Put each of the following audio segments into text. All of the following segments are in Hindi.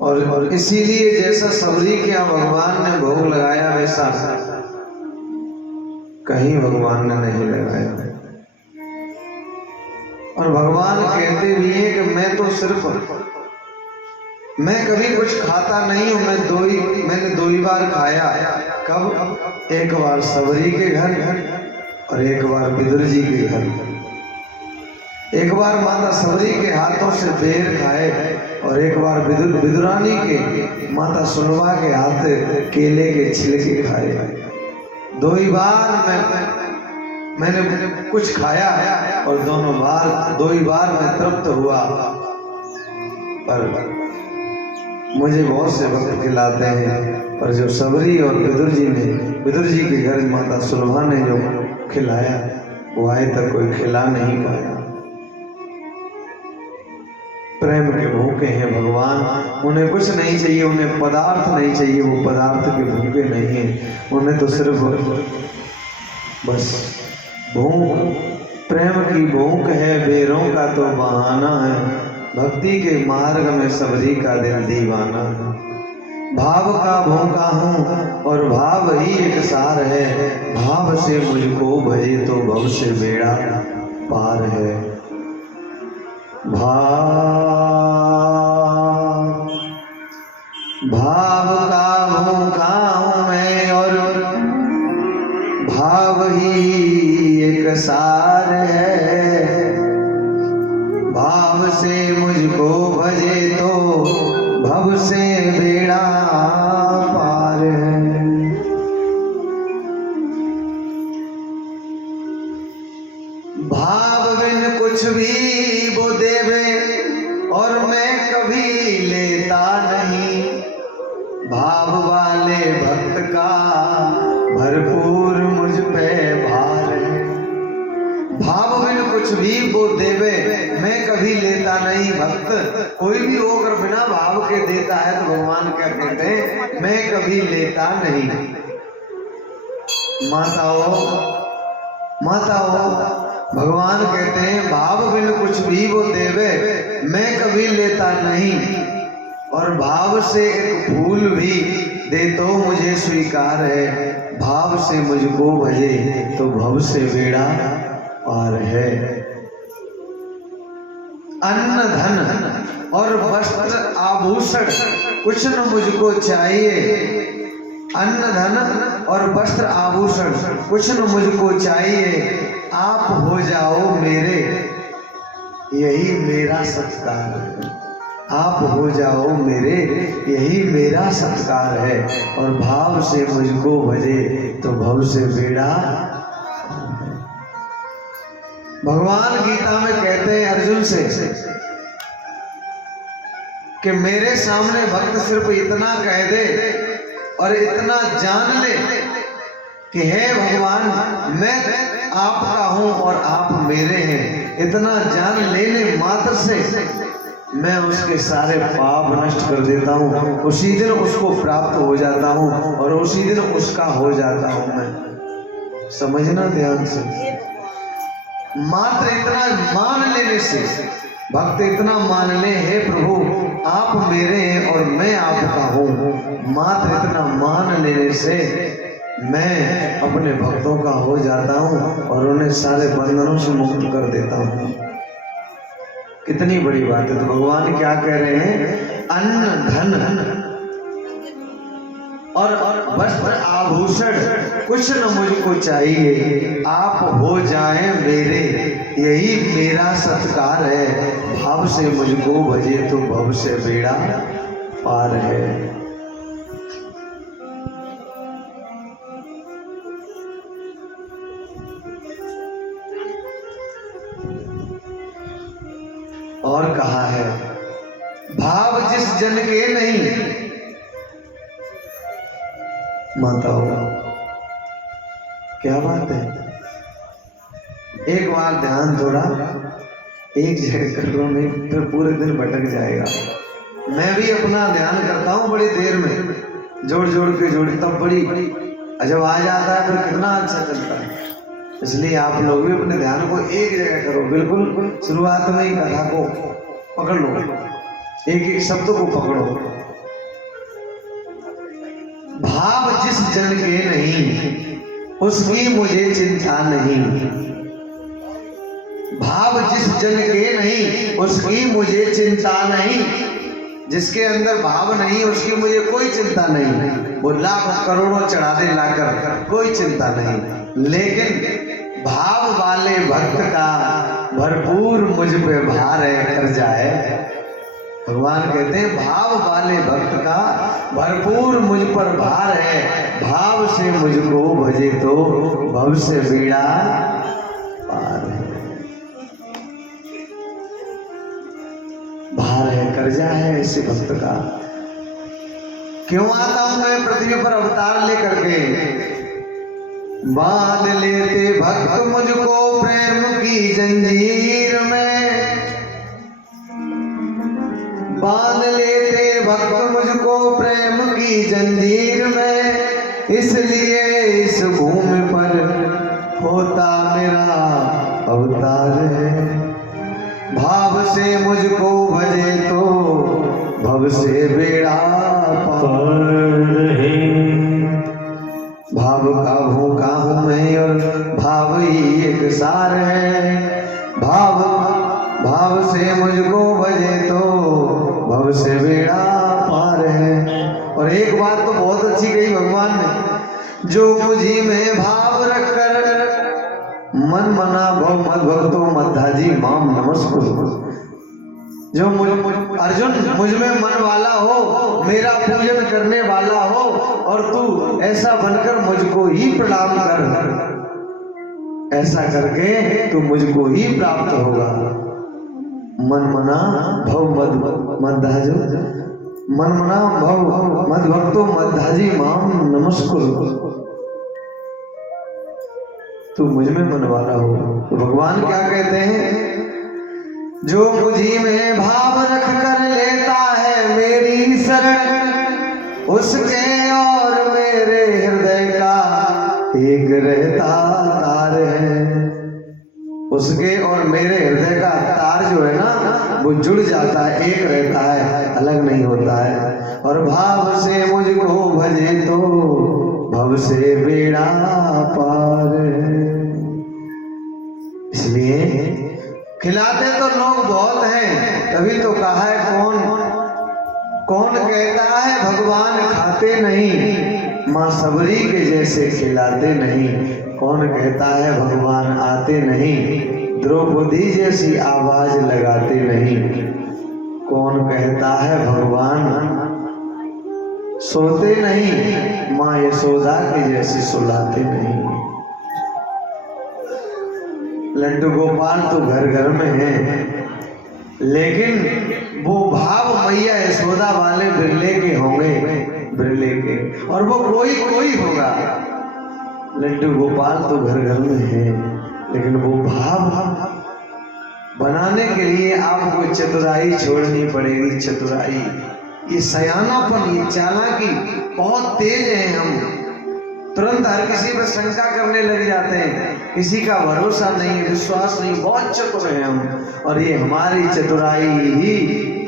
और इसीलिए जैसा सबरी के यहाँ भगवान ने भोग लगाया वैसा कहीं भगवान ने नहीं लगाया। और भगवान कहते भी हैं कि मैं कभी कुछ खाता नहीं हूं, मैंने दो ही बार खाया। कब? एक बार सबरी के घर और एक बार विदुर जी के घर। एक बार माता सबरी के हाथों से बेर खाए और एक बार विदुरानी के माता सुनवा के हाथ केले के छिलके खाए। दो ही बार मैंने कुछ खाया और दो ही बार मैं तृप्त हुआ। पर मुझे बहुत से भक्त खिलाते हैं, पर जो सबरी और विदुर जी के घर माता सुलभा ने जो खिलाया वो आज तक कोई खिला नहीं पाया। प्रेम के भूखे हैं भगवान, उन्हें कुछ नहीं चाहिए, उन्हें पदार्थ नहीं चाहिए, वो पदार्थ के भूखे नहीं हैं। उन्हें तो सिर्फ बस भूख, प्रेम की भूख है, बेरों का तो बहाना है। भक्ति के मार्ग में सबरी का दिल दीवाना है। भाव का भूखा हूँ और भाव ही एक सार है। भाव से मुझको भजे तो भव से बेड़ा पार है। भाव का भूखा हूँ मैं और भाव ही एक सार है। भाव से मुझको भजे तो भव से बेड़ा पार है। भाव बिन कुछ भी वो देवे और मैं कभी लेता नहीं। भाव वाले भक्त का भरपूर मुझ पे भार है। भाव बिन कुछ भी वो देवे मैं कभी लेता नहीं। भक्त कोई भी हो अगर बिना भाव के देता है तो भगवान क्या कहते हैं? मैं कभी लेता नहीं। माताओं भगवान कहते हैं भाव बिन कुछ भी वो देवे मैं कभी लेता नहीं। और भाव से एक फूल भी दे तो मुझे स्वीकार है। भाव से मुझको भजे तो भव से बेड़ा पार है। अन्न धन और वस्त्र आभूषण कुछ न मुझको चाहिए। अन्न धन और वस्त्र आभूषण कुछ न मुझको चाहिए। आप हो जाओ मेरे, यही मेरा सत्कार है। आप हो जाओ मेरे, यही मेरा सत्कार है। और भाव से मुझको भजे तो भव से बेड़ा। भगवान गीता में कहते हैं अर्जुन से कि मेरे सामने भक्त सिर्फ इतना कह दे और इतना जान ले कि हे भगवान मैं आपका हूं और आप मेरे हैं। इतना जान लेने मात्र से मैं उसके सारे पाप नष्ट कर देता हूँ। उसी दिन उसको प्राप्त हो जाता हूँ और उसी दिन उसका हो जाता हूँ मैं। समझना ध्यान से। मात्र इतना मान लेने से भक्त इतना मान ले, हे प्रभु आप मेरे हैं और मैं आपका हूँ। मात्र इतना मान लेने से मैं अपने भक्तों का हो जाता हूँ और उन्हें सारे बंधनों से मुक्त कर देता हूँ। कितनी बड़ी बात है। तो भगवान क्या कह रहे हैं? अन्न धन और वस्त्र आभूषण कुछ न मुझको चाहिए। आप हो जाएं मेरे, यही मेरा सत्कार है। भाव से मुझको भजे तो भव से बेड़ा पार है। और कहा है भाव जिस जन के नहीं। माताओं क्या बात है। एक बार ध्यान थोड़ा एक जगह कर लो, नहीं फिर पूरे दिन भटक जाएगा। मैं भी अपना ध्यान करता हूँ बड़ी देर में, जोड़ जोड़ के तब बड़ी जब आ जाता है फिर कितना अच्छा चलता है। इसलिए आप लोग भी अपने ध्यान को एक जगह करो। बिल्कुल शुरुआत में ही कथा को पकड़ लो, एक एक शब्द को पकड़ो। भाव जिस जन के नहीं उसकी मुझे चिंता नहीं। भाव जिस जन के नहीं उसकी मुझे चिंता नहीं। जिसके अंदर भाव नहीं उसकी मुझे कोई चिंता नहीं। वो लाख करोड़ों चढ़ा दे लाकर कोई चिंता नहीं। लेकिन भाव वाले भक्त का भरपूर मुझ पे भार है कर जाए। भगवान कहते हैं भाव वाले भक्त का भरपूर मुझ पर भार है। भाव से मुझको भजे तो भव से बीड़ा पार है। भार है कर्जा है ऐसे भक्त का। क्यों आता हूं मैं पृथ्वी पर अवतार लेकर के? बांध लेते भक्त मुझको प्रेम की जंजीर में। बांध लेते भक्त मुझको प्रेम की जंजीर में। इसलिए इस भूमि पर होता मेरा अवतार है। भाव से मुझको भजे तो भव से बेड़ा पार है। भाव का भूखा हूं मैं और भाव ही एक सार है। भाव से मुझको भजे तो भव से बेड़ा पार है। और एक बात तो बहुत अच्छी कही भगवान ने, जो मुझी में भाव रखकर मन मना भव मद भक्तो मद्धाजी माम नमस्कुरु। जो अर्जुन मुझ में मन वाला हो, मेरा पूजन करने वाला हो, और तू ऐसा बनकर मुझको ही प्रणाम कर। ऐसा करके तू मुझको ही प्राप्त होगा। मन मना भव मद मद्धाजो मन मना भव मद भक्तो मद्धाजी माम नमस्कुरु। तू मुझ में मन वाला हो। तो भगवान क्या कहते हैं? जो मुझी में भाव रख कर लेता है मेरी शरण, उसके और मेरे हृदय का एक रहता तार है। उसके और मेरे हृदय का तार जो है ना वो जुड़ जाता है, एक रहता है, अलग नहीं होता है। और भाव से मुझको भजे तो भव से बेड़ा पार है। इसलिए खिलाते तो लोग बहुत हैं, तभी तो कहा है कौन कहता है भगवान खाते नहीं, माँ सबरी के जैसे खिलाते नहीं। कौन कहता है भगवान आते नहीं, द्रौपदी जैसी आवाज लगाते नहीं। कौन कहता है भगवान सोते नहीं, माँ यशोदा के जैसे सुलाते नहीं। लड्डू गोपाल तो घर घर में है, लेकिन वो भाव मैया यशोदा वाले बिरले के होंगे, बिरले के, और वो कोई होगा। लड्डू गोपाल तो घर घर में है, लेकिन वो भाव बनाने के लिए आपको चतुराई छोड़नी पड़ेगी। चतुराई, ये सयानापन, ये चालाकी, बहुत तेज है हम। तुरंत हर किसी पर शंका करने लग जाते हैं, किसी का भरोसा नहीं है, विश्वास नहीं, बहुत चतुर हैं हम। और ये हमारी चतुराई ही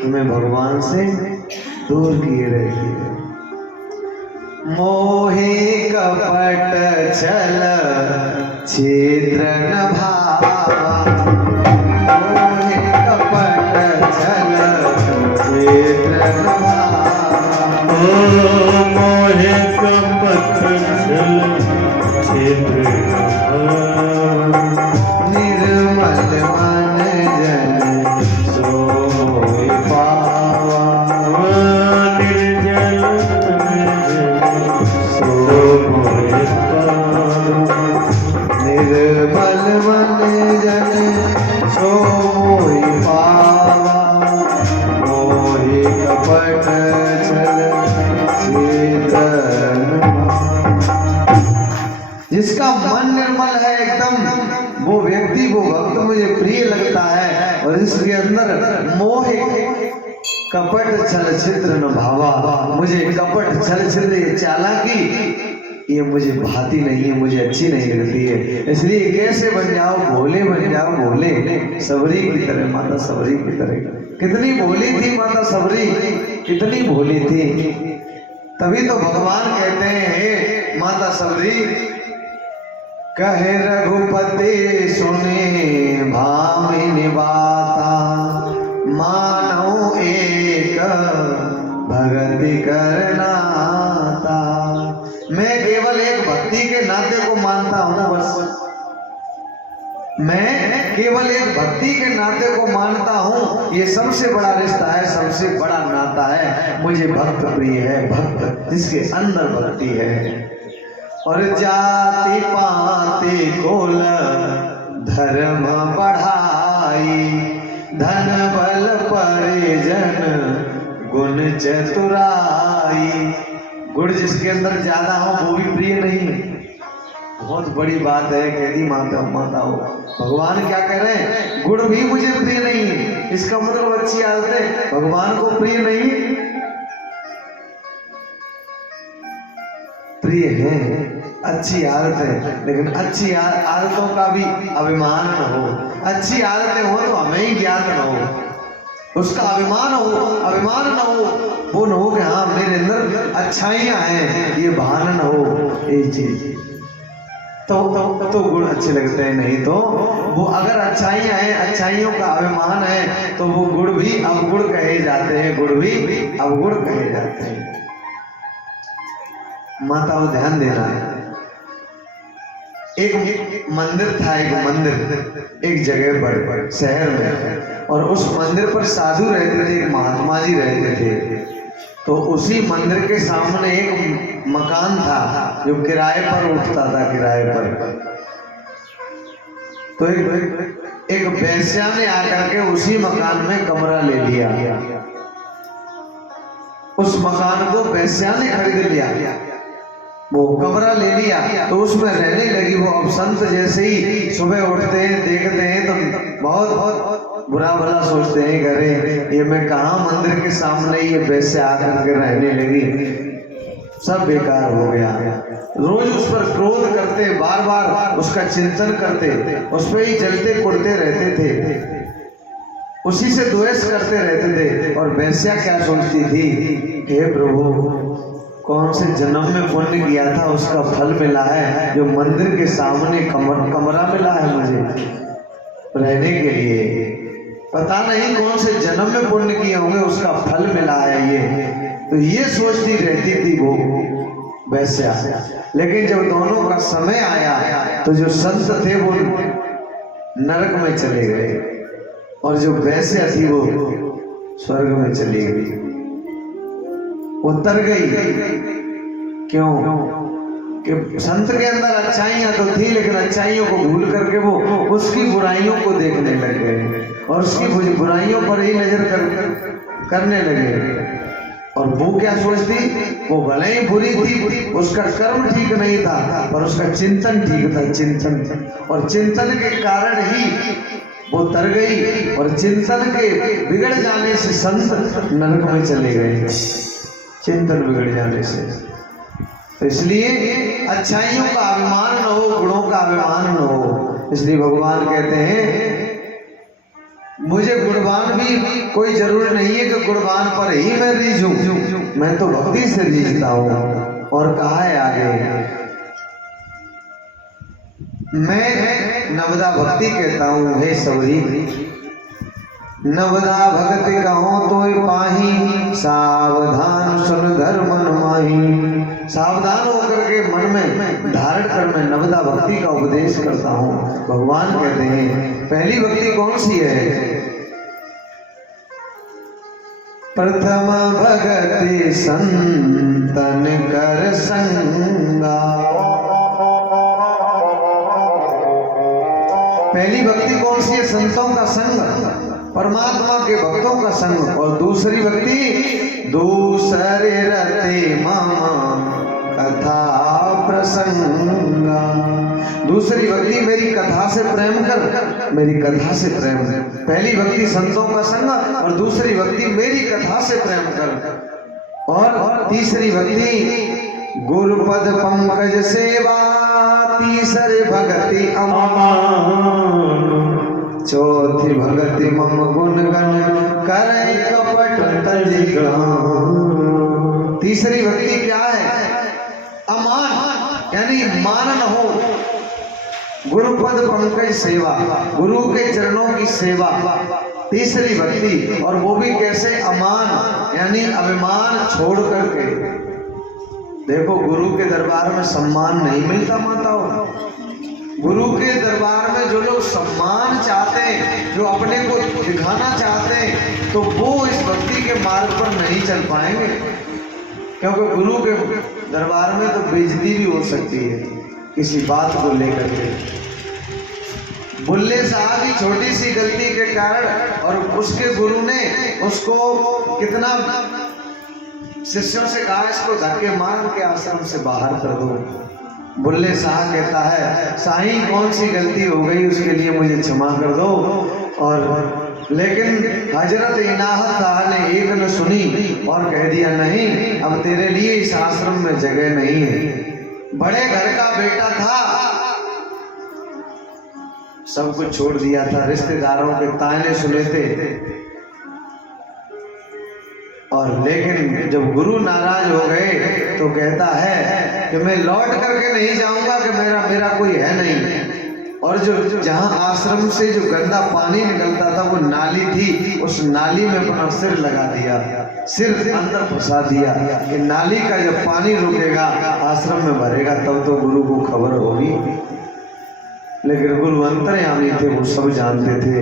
हमें भगवान से दूर किए रहती है। मोहे कपट छल छिद्र न भावा, मोहे कपट छल छिद्र न भावा। मोहे कपट छल छिद्र न भावा। निर्मल मन जन सो मोहि पावा, निर्जल सो मोहि पावा। निर्मल मन जन सो मोहि पावा। मोहि कपट छल छिद्र न भावा। जिसका मन निर्मल है एकदम, वो व्यक्ति, वो भक्त मुझे प्रिय लगता है। और इसके अंदर मोह, कपट छल छिद्र न भावा, मुझे कपट छल छिद्र, ये चालाकी, ये मुझे भाती नहीं है, मुझे अच्छी नहीं लगती है। इसलिए कैसे बन जाओ भोले, बन जाओ भोले, सबरी की तरह, माता सबरी की तरह। कितनी भोली थी माता सबरी, कितनी भोली थी। तभी तो भगवान कहते हैं, हे माता सबरी, कहे रघुपति सुने भामिनी बाता, मानो एक भगति करनाता। मैं केवल एक भक्ति के नाते को मानता हूं, बस मैं केवल एक भक्ति के नाते को मानता हूं। ये सबसे बड़ा रिश्ता है, सबसे बड़ा नाता है। मुझे भक्त प्रिय है, भक्त जिसके अंदर भक्ति है। और जाति पाति कुल धर्म बढ़ाई, धन बल परिजन गुण चतुराई। गुण जिसके अंदर ज्यादा हो वो भी प्रिय नहीं है। बहुत बड़ी बात है, कहती माता हो। भगवान क्या कह रहे हैं, गुण भी मुझे प्रिय नहीं है। इसका मतलब अच्छी आदतें भगवान को प्रिय नहीं, प्रिय है अच्छी आदत है, लेकिन अच्छी आदतों का भी अभिमान न हो। अच्छी आदतें हो तो हमें ही ज्ञात न हो, उसका अभिमान हो, अभिमान न हो, वो न हो कि हाँ मेरे अंदर अच्छाइयां हैं, ये भान न हो। ये चीज तो गुण अच्छे लगते हैं। नहीं तो वो अगर अच्छाइयां हैं, अच्छाइयों का अभिमान है, तो वो गुण भी अवगुण कहे जाते हैं, गुण भी अवगुण कहे जाते हैं। माताओं ध्यान देना है। एक मंदिर था, एक मंदिर एक जगह पर शहर में, और उस मंदिर पर साधु रहते थे, एक महात्मा जी रहते थे। तो उसी मंदिर के सामने एक मकान था जो किराए पर उठता था, किराए पर। तो एक वेश्या ने आकर के उसी मकान में कमरा ले लिया। उस मकान को वेश्या ने खरीद लिया, वो कमरा ले लिया, तो उसमें रहने लगी। वो अब संत जैसे ही सुबह उठते हैं, देखते हैं तो बहुत बुरा भला सोचते हैं, अरे ये मैं कहाँ मंदिर के सामने ये वैसे आकर के रहने लगी, सब बेकार हो गया। रोज उस पर क्रोध करते, बार बार उसका चिंतन करते, उस पर ही जलते कुड़ते रहते थे, उसी से द्वेष करते रहते थे। और वैश्या क्या सोचती थी, हे प्रभु कौन से जन्म में पुण्य किया था, उसका फल मिला है, जो मंदिर के सामने कमरा मिला है मुझे रहने के लिए। पता नहीं कौन से जन्म में पुण्य किए होंगे, उसका फल मिला है ये। तो ये सोचती रहती थी वो वैश्या। लेकिन जब दोनों का समय आया तो जो संत थे वो नरक में चले गए, और जो वैश्या थी वो स्वर्ग में चली गई, उतर गई। क्यों? कि संत के अंदर अच्छाइयां तो थी, लेकिन अच्छाइयों को भूल करके वो उसकी बुराइयों को देखने लग गए, और उसकी बुराइयों पर ही नजर करने लगे। और वो क्या सोचती, वो भले ही बुरी थी, उसका कर्म ठीक नहीं था, पर उसका चिंतन ठीक था, चिंतन। और चिंतन के कारण ही वो तर गई, और चिंतन के बिगड़ जाने से संत नरक में चले गए, चिंतन बिगड़ जाने से। तो इसलिए अच्छाइयों का अभिमान न हो, गुणों का अभिमान न हो। इसलिए भगवान कहते हैं मुझे गुणवान भी कोई जरूरी नहीं है कि गुणवान पर ही मैं रीझूं, मैं तो भक्ति से रीझता हूं। और कहा है आगे, मैं नवदा भक्ति कहता हूं, हे सबरी नवदा भक्ति कहो तो पाही, सावधान सुन धर्म मन माही। सावधान होकर के मन में धारण कर मैं नवदा भक्ति का उपदेश करता हूँ। भगवान कहते हैं पहली भक्ति कौन सी है? प्रथम भगति संतन कर संगा। पहली भक्ति कौन सी है? संतों का संग, परमात्मा के भक्तों का संग। और दूसरी भक्ति दूसरे रते मामा कथा प्रसंगा। दूसरी भक्ति मेरी कथा से प्रेम कर, मेरी कथा से प्रेम। पहली भक्ति संतों का संग और दूसरी भक्ति मेरी कथा से प्रेम कर। और तीसरी भक्ति गुरुपद पंकज सेवा। तीसरी भक्ति अमान। चौथी भक्ति मम गुण गण करे कपट तजिगान। तीसरी भक्ति क्या है? अमान, यानी मान न हो। गुरुपद पंकज सेवा, गुरु के चरणों की सेवा, तीसरी भक्ति। और वो भी कैसे? अमान, यानी अभिमान छोड़ करके। देखो, गुरु के दरबार में सम्मान नहीं मिलता माताओं। गुरु के दरबार में जो लोग सम्मान चाहते हैं, जो अपने को दिखाना चाहते हैं, तो वो इस भक्ति के मार्ग पर नहीं चल पाएंगे। क्योंकि गुरु के दरबार में तो बेइज्जती भी हो सकती है किसी बात को लेकर के। बुल्ले साहब की छोटी सी गलती के कारण, और उसके गुरु ने उसको कितना शिष्यों से कहा, इसको धक्के मार के आश्रम से बाहर कर दो। बुल्ले शाह कहता है, साईं कौन सी गलती हो गई, उसके लिए मुझे क्षमा कर दो। और लेकिन हजरत इनायत शाह ने एक न सुनी और कह दिया, नहीं, अब तेरे लिए इस आश्रम में जगह नहीं है। बड़े घर का बेटा था, सब कुछ छोड़ दिया था, रिश्तेदारों के ताने सुने थे। और लेकिन जब गुरु नाराज हो गए तो कहता है कि मैं लौट करके नहीं जाऊंगा, कि मेरा कोई है नहीं। और जो जहां आश्रम से जो गंदा पानी निकलता था, वो नाली थी, उस नाली में अपना सिर लगा दिया, सिर अंदर फंसा दिया कि नाली का जब पानी रुकेगा, आश्रम में भरेगा, तब तो गुरु को खबर होगी। लेकिन गुरु अंतर्यामी थे, वो सब जानते थे।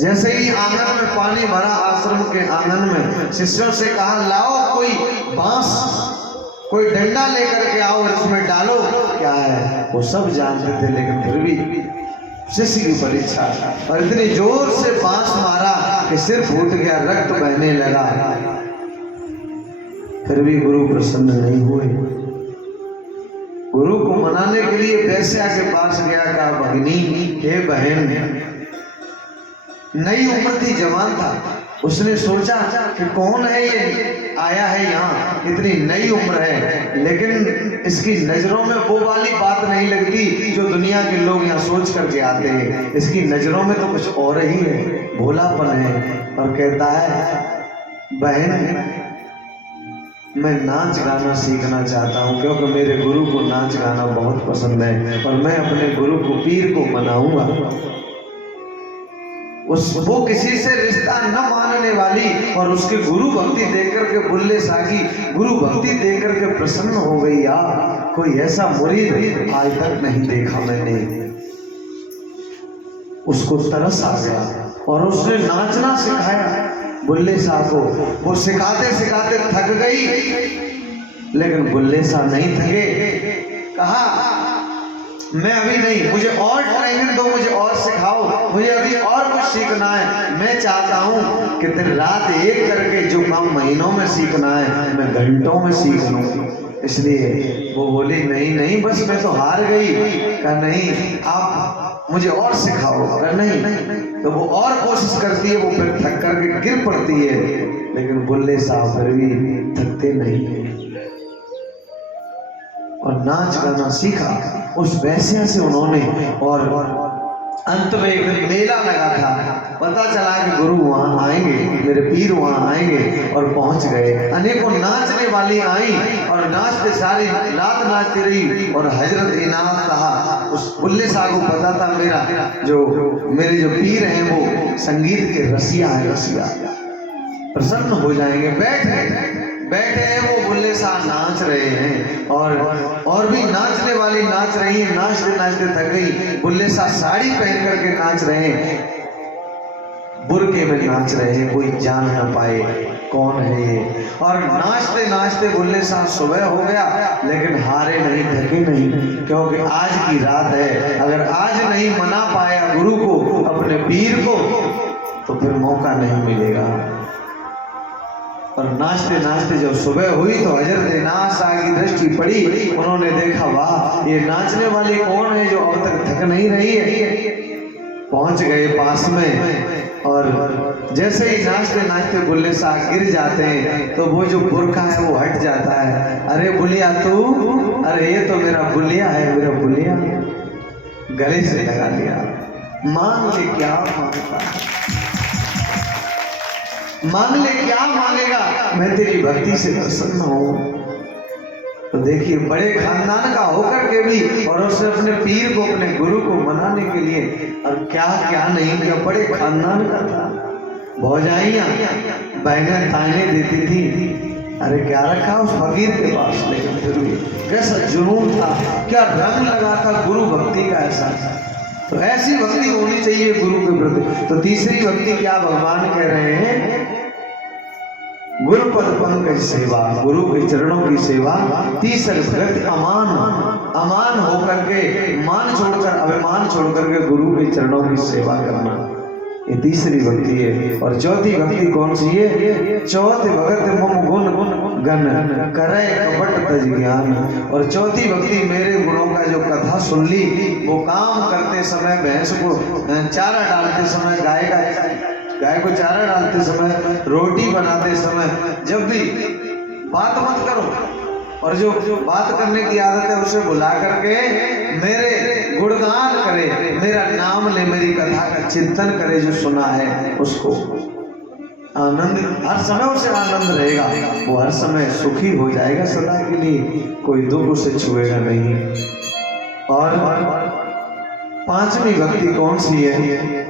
जैसे ही आंगन में पानी भरा, आश्रम के आंगन में, शिष्यों से कहा, लाओ कोई बांस, कोई डंडा लेकर के आओ, इसमें डालो। क्या है? वो सब जानते थे, लेकिन फिर भी शिष्य की परीक्षा, और इतनी जोर से बांस मारा कि सिर फूट गया, रक्त बहने लगा। फिर भी गुरु प्रसन्न नहीं हुए। गुरु को मनाने के लिए वैश्या के पास गया, कहा, भगिनी, हे बहन, नई उम्र थी, जवान था। उसने सोचा कि कौन है ये आया है यहाँ, इतनी नई उम्र है, लेकिन इसकी नजरों में वो वाली बात नहीं लगती जो दुनिया के लोग यहाँ सोच करके आते हैं। इसकी नजरों में तो कुछ और ही है, भोलापन है। और कहता है, बहन, मैं नाच गाना सीखना चाहता हूँ, क्योंकि मेरे गुरु को नाच गाना बहुत पसंद है, और मैं अपने गुरु को, पीर को मनाऊंगा। वो किसी से रिश्ता न मानने वाली, और उसके गुरु भक्ति देकर के, बुल्ले शाह की गुरु भक्ति देकर के प्रसन्न हो गई। यार, कोई ऐसा मुरीद आज तक नहीं देखा मैंने। उसको तरस आ गया और उसने नाचना सिखाया बुल्ले शाह को। वो सिखाते सिखाते थक गई, लेकिन बुल्ले शाह नहीं थके। कहा, मैं अभी नहीं, मुझे और ट्रेनिंग दो, मुझे और सिखाओ, मुझे अभी और कुछ सीखना है। मैं चाहता हूँ कि दिन रात एक करके जो काम महीनों में सीखना है, मैं घंटों में सीख लूँ। इसलिए वो बोली, नहीं नहीं, बस मैं तो हार गई। कहा, नहीं, आप मुझे और सिखाओ। कहा, नहीं। तो वो और कोशिश करती है, वो फिर थक करके गिर पड़ती है, लेकिन बुल्ले साहब फिर भी थकते नहीं और नाच गाना सीखा उस वैश्या से उन्होंने। और अंत में एक मेला लगा था, पता चला कि गुरु वहां आएंगे, मेरे पीर वहां आएंगे, और पहुंच गए। अनेकों नाचने वाली आई और नाचते सारी रात नाचती रही। और हजरत इनायत शाह, उस बुल्ले शाह को पता था मेरे जो पीर हैं वो संगीत के रसिया है, रसिया प्रसन्न हो जाएंगे। बैठे हैं वो बुल्ले शाह नाच रहे हैं, और भी नाचने वाली नाच रही है। नाचते नाचते थक गई। बुल्ले शाह साड़ी पहन करके नाच रहे हैं, बुरके में नाच रहे हैं, कोई जान ना पाए कौन है ये। और नाचते नाचते बुल्ले शाह सुबह हो गया, लेकिन हारे नहीं, थके नहीं, क्योंकि आज की रात है। अगर आज नहीं मना पाया गुरु को, अपने पीर को, तो फिर मौका नहीं मिलेगा। और नाचते नाचते जब सुबह हुई तो हजरत इनायत शाह की दृष्टि पड़ी। उन्होंने देखा, वाह, ये नाचने वाली कौन है जो अब तक थक नहीं रही है। पहुंच गए पास में, और जैसे ही नाचते नाचते बुल्ले शाह गिर जाते हैं तो वो जो बुरका है वो हट जाता है। अरे बुलिया तू, अरे ये तो मेरा बुलिया है, मेरा बुलिया। गले से लगा लिया, मांग ले क्या मांगता है। मांग ले, क्या मांगेगा? मैं तेरी भक्ति से प्रसन्न हूं। तो देखिए बड़े खानदान का होकर के भी और उसने अपने पीर को, अपने गुरु को मनाने के लिए और क्या क्या नहीं किया, बड़े खानदान का था। भौजाइयां बहनें ताने देती थी, अरे क्या रखा उस फकीर के पास, लेकिन फिर भी कैसा जुनून था, क्या रंग लगा था गुरु भक्ति का ऐसा। तो ऐसी भक्ति होनी चाहिए गुरु के प्रति। तो तीसरी भक्ति क्या भगवान कह रहे हैं? गुरु पद पंकज सेवा, गुरु के चरणों की सेवा। तीसर भगत अमान, अमान होकर के, मान छोड़कर, अभिमान छोड़कर के गुरु के चरणों की सेवा करना, ये तीसरी भक्ति है। और चौथी भक्ति कौन सी है? चौथ भगत मम गुण गण करे कपट तज ज्ञान। और चौथी भक्ति मेरे गुणों का जो कथा सुन ली, वो काम करते समय भैंस को चारा डालते समय, गाय को चारा डालते समय, रोटी बनाते समय, जब भी बात मत करो, और जो बात करने की आदत है उसे बुला करके मेरे गुणगान करे, मेरा नाम ले, मेरी कथा का चिंतन करे, जो सुना है उसको आनंद, हर समय उसे आनंद रहेगा, वो हर समय सुखी हो जाएगा सदा के लिए, कोई दुख उसे छुएगा नहीं। और पांचवी भक्ति कौन सी है?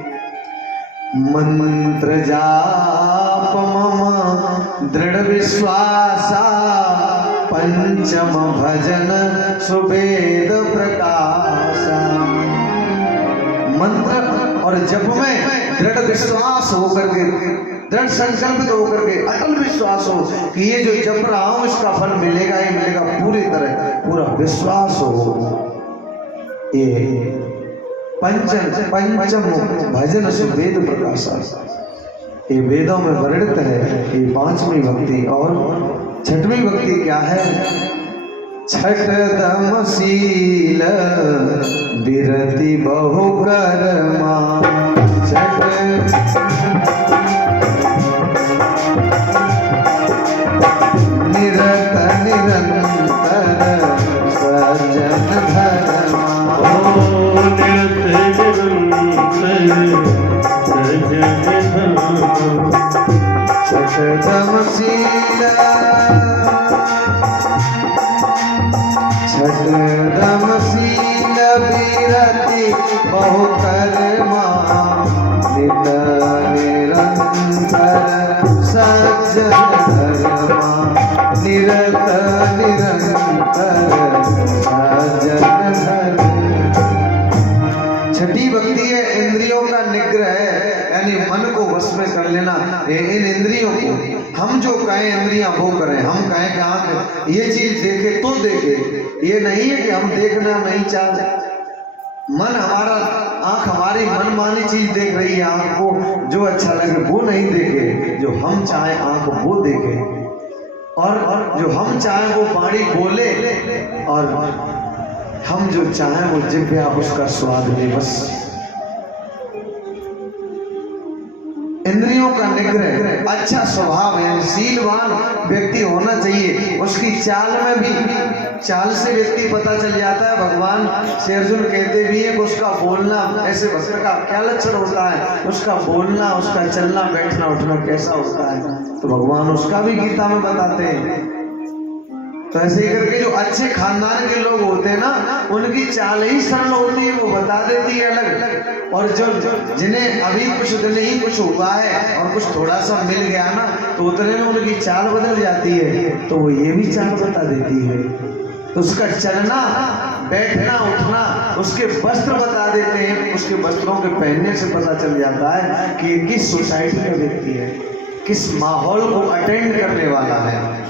मंत्र जाप मम दृढ़ विश्वासा, पंचम भजन सुवेद प्रकाशा। मंत्र और जप में दृढ़ विश्वास होकर के, दृढ़ संकल्पित होकर के, अटल विश्वास हो कि ये जो जप रहा हूं इसका फल मिलेगा ही मिलेगा, पूरी तरह पूरा विश्वास हो। ये पंचम भजन सुवेद प्रकाशा, ये वेदों में वर्णित है, ये पांचवी भक्ति। और छठवीं भक्ति क्या है? छठ दमशील विरति बहु कर्मा, छठ निरत निरंतर सज्जन धर्मा। छठ दमशील, छठ दमशील विरति बहु कर्मा, नित निरंतर सज्जन धर्मा, निरत निरंतर सज्जन धर्मा। छठी भक्ति है इंद्रियों का निग्रह, यानी मन को वश में कर लेना। इन इंद्रियों को हम जो कहें इंद्रियां वो करें, हम कहें कि आंख ये चीज देखे तो देखे, ये नहीं है कि हम देखना नहीं चाहते। मन हमारा, आंख हमारी मनमानी चीज देख रही है, आंख को जो अच्छा लगे वो नहीं देखे, जो हम चाहें आंख वो देखे, और जो हम चाहें वो वाणी बोले, और हम जो चाहें वो जिह्वा उसका स्वाद ले। बस इंद्रियों का निग्रह, अच्छा स्वभाव है, शीलवान व्यक्ति होना चाहिए। उसकी चाल में भी, चाल से व्यक्ति पता चल जाता है। भगवान श्री अर्जुन कहते भी है कि उसका बोलना, ऐसे भक्त का क्या लक्षण होता है, उसका बोलना, उसका चलना बैठना उठना कैसा होता है, तो भगवान उसका भी गीता में बताते हैं। तो ऐसे ही करके जो अच्छे खानदान के लोग होते हैं ना, उनकी चाल ही सरल होती है, वो बता देती है अलग अलग। और जो जिन्हें अभी कुछ दिन ही कुछ हुआ है और कुछ थोड़ा सा मिल गया ना, तो उतने में उनकी चाल बदल जाती है, तो वो ये भी चाल बता देती है। तो उसका चलना बैठना उठना, उसके वस्त्र बता देते हैं, उसके वस्त्रों के पहनने से पता चल जाता है कि ये किस सोसाइटी का व्यक्ति है, किस माहौल को अटेंड करने वाला है।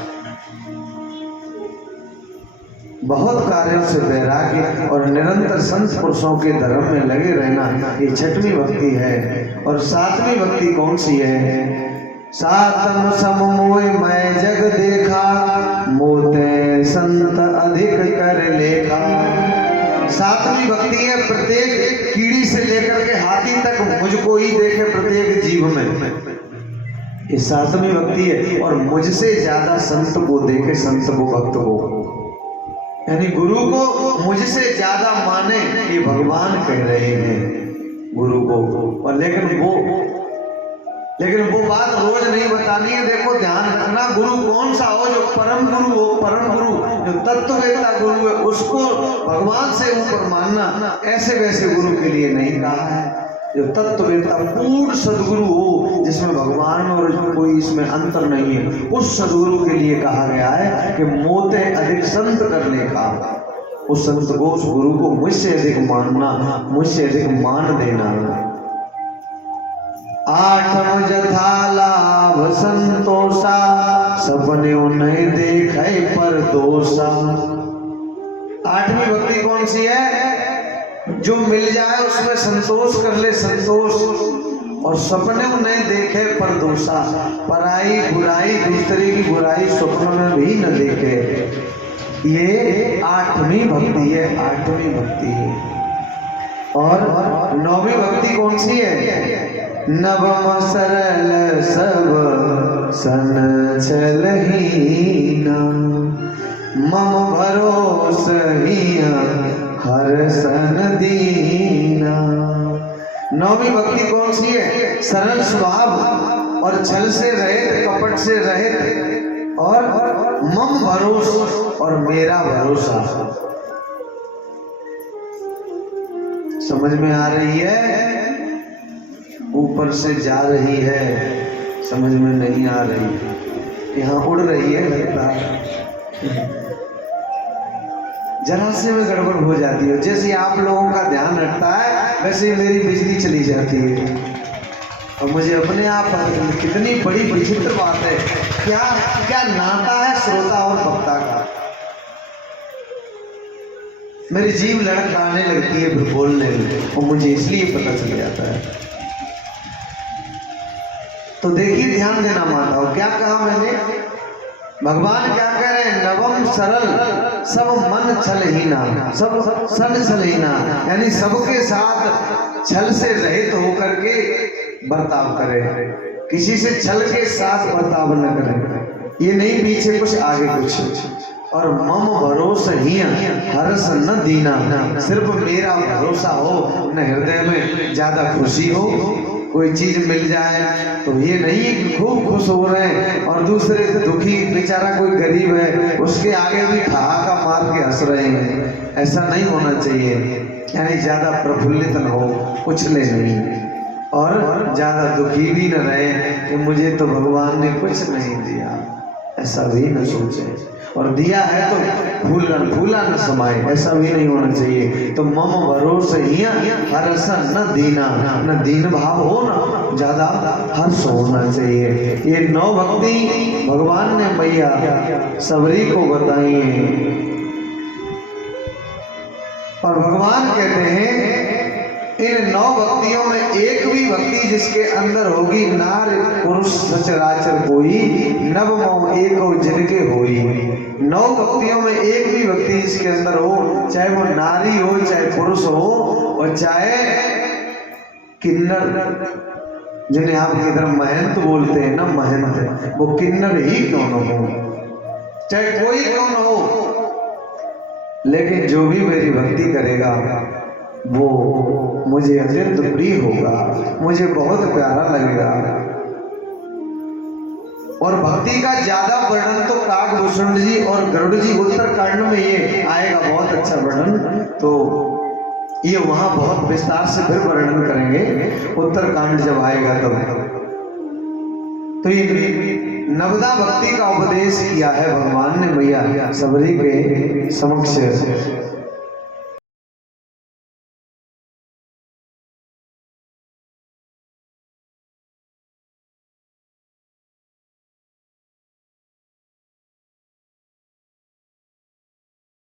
बहुत कार्यों से वैराग्य और निरंतर संत पुरुषों के धर्म में लगे रहना, ये छठवीं भक्ति है। और सातवीं भक्ति कौन सी है? सातम सम मोय मैं जग देखा, मोते संत अधिक कर लेखा। सातवीं भक्ति है प्रत्येक कीड़ी से लेकर के हाथी तक मुझको ही देखे प्रत्येक जीव में, ये सातवीं भक्ति है। और मुझसे ज्यादा संत को देखे, संत को भक्त को, यानी गुरु को मुझसे ज्यादा माने, ये भगवान कह रहे हैं गुरु को। और लेकिन वो लेकिन वो बात रोज नहीं बतानी है। देखो ध्यान रखना, गुरु कौन सा हो? जो परम गुरु हो, परम गुरु जो तत्ववेत्ता गुरु है, उसको भगवान से ऊपर मानना। ऐसे वैसे गुरु के लिए नहीं कहा है। जो तत्ववेत्ता पूर्ण सदगुरु हो, जिसमें भगवान और कोई इसमें अंतर नहीं है, उस सदगुरु के लिए कहा गया है कि मोते अधिक संत करने का। उस संत को, उस गुरु को मुझसे अधिक मानना, मुझसे अधिक मान देना। आठम जथा लाभ संतोषा, सपने उन्हें देखे पर दोषा। आठवीं भक्ति कौन सी है? जो मिल जाए उसमें संतोष कर ले, संतोष। और सपने उन्हें देखे पर दोषा, पराई बुराई, दूसरे की बुराई स्वप्न में भी न देखे। ये आठवीं भक्ति है, आठवीं भक्ति है। और नौवीं भक्ति कौन सी है? नवम सरल सब सन चलहीना, मम भरोसहिया हर सन दीना। नौवीं भक्ति कौन सी है? सरल स्वभाव और छल से रहित, कपट से रहित, और मम भरोस और मेरा भरोसा। समझ में आ रही है? ऊपर से जा रही है, समझ में नहीं आ रही। यहाँ उड़ रही है लगता है। जरा से में गड़बड़ हो जाती है। जैसे आप लोगों का ध्यान रखता है, वैसे मेरी बिजली चली जाती है। और मुझे अपने आप कितनी बड़ी विचित्र बात है। क्या क्या नाता है श्रोता और वक्ता का। मेरी जीभ लड़खड़ाने लगती है फिर बोलने में, और मुझे इसलिए पता चल जाता है। तो देखिए, ध्यान देना माताओं, क्या कहा मैंने? भगवान क्या कह रहे हैं? नवम सरल सब मन छलहीना, सब सन छलहीना, यानी सबके साथ छल से रहित होकर के बर्ताव करें। किसी से छल के साथ बर्ताव न करें। ये नहीं पीछे कुछ आगे कुछ। और मम भरोसा ही हर्ष न दीना, सिर्फ मेरा भरोसा हो, न हृदय में ज्यादा खुशी हो। कोई चीज मिल जाए तो ये नहीं है कि खूब खुश हो रहे हैं और दूसरे दुखी बेचारा कोई गरीब है उसके आगे भी ठहाका मार के हंस रहे हैं। ऐसा नहीं होना चाहिए। यानी ज्यादा प्रफुल्लित न हो, उछले नहीं, और ज्यादा दुखी भी न रहे कि मुझे तो भगवान ने कुछ नहीं दिया, ऐसा भी न सोचे। और दिया है तो फूला न समाए, ऐसा भी नहीं होना चाहिए। तो मम भरोसे हर्ष न दीना, न दीन भाव हो, न ज्यादा हर्ष होना चाहिए। ये 9 भक्ति भगवान ने मैया सबरी को बताई है। और भगवान कहते हैं इन 9 भक्तियों में एक भी भक्ति जिसके अंदर होगी, नार पुरुष सचराचर कोई, नव मोह एक जिनके होई। 9 भक्तियों में एक भी भक्ति जिसके अंदर हो, चाहे वो नारी हो, चाहे पुरुष हो, और चाहे किन्नर, जिन्हें आप इधर महंत बोलते हैं ना, महंत, वो किन्नर ही क्यों न हो, चाहे कोई क्यों न हो, लेकिन जो भी मेरी भक्ति करेगा वो मुझे अत्यंत प्रिय होगा, मुझे बहुत प्यारा लगेगा। और भक्ति का ज्यादा वर्णन तो काकभूषण जी और गरुड़ जी उत्तरकांड में ये आएगा, बहुत अच्छा वर्णन। तो ये वहां बहुत विस्तार से फिर वर्णन करेंगे उत्तरकांड जब आएगा तब। तो ये नवदा भक्ति का उपदेश किया है भगवान ने मैया सबरी के समक्ष।